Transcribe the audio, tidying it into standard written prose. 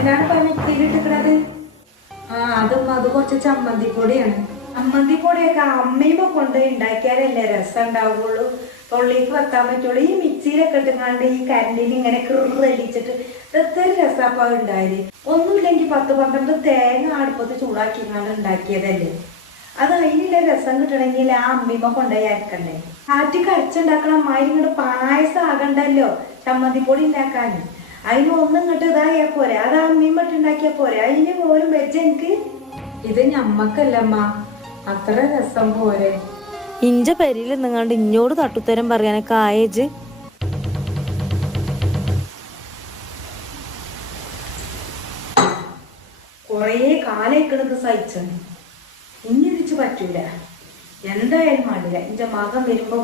എന്താണ് ഇപ്പൊ മിക്സിയിലിട്ടിക്കണത്? അത് കുറച്ച് ചമ്മന്തിപ്പൊടിയാണ്. ചമ്മന്തിപ്പൊടിയൊക്കെ അമ്മീമ കൊണ്ടുപോയി ഉണ്ടാക്കിയാലല്ലേ രസം ഉണ്ടാവുള്ളൂ, തൊള്ളിക്ക് വെക്കാൻ പറ്റുള്ളൂ. ഈ മിക്സിയിലൊക്കെ ഇട്ടുകൊണ്ട് ഈ കരണ്ടിന് ഇങ്ങനെ കിറിച്ചിട്ട് എത്ര രസപ്പാ ഉണ്ടായത്. ഒന്നുമില്ലെങ്കിൽ 10-12 തേങ്ങ അടുപ്പത്ത് ചൂടാക്കിങ്ങാണ്ട് ഉണ്ടാക്കിയതല്ലേ. അത് അതിനുള്ള രസം കിട്ടണമെങ്കിൽ ആ അമ്മിമ കൊണ്ടുപോയി അരക്കണ്ടേ. ആറ്റിക്ക് അരച്ചുണ്ടാക്കണം. അമ്മായി ഇങ്ങോട്ട് പായസം ആകണ്ടല്ലോ ചമ്മന്തിപ്പൊടി ഉണ്ടാക്കാൻ. അതിന് ഒന്നും ഇങ്ങോട്ട് ഇതായാ പോരെ, അത് അമ്മിമട്ട് ഉണ്ടാക്കിയാ പോരെ. അതിന് പോലും വെച്ച് എനിക്ക് ഇത് ഞമ്മക്കല്ലമ്മ അത്ര രസം പോരെ. ഇഞ്ച പെരിയിൽ നിങ്ങാണ്ട് ഇഞ്ഞോട് തട്ടുത്തരം പറയാനൊക്കെ ആയേജ്. കൊറേ കാലേക്കണത് സഹിച്ചു. ഇനി തിരിച്ചു പറ്റൂല. എന്തായാലും മാണ്ടില്ല. എന്റെ മകൻ വരുമ്പോ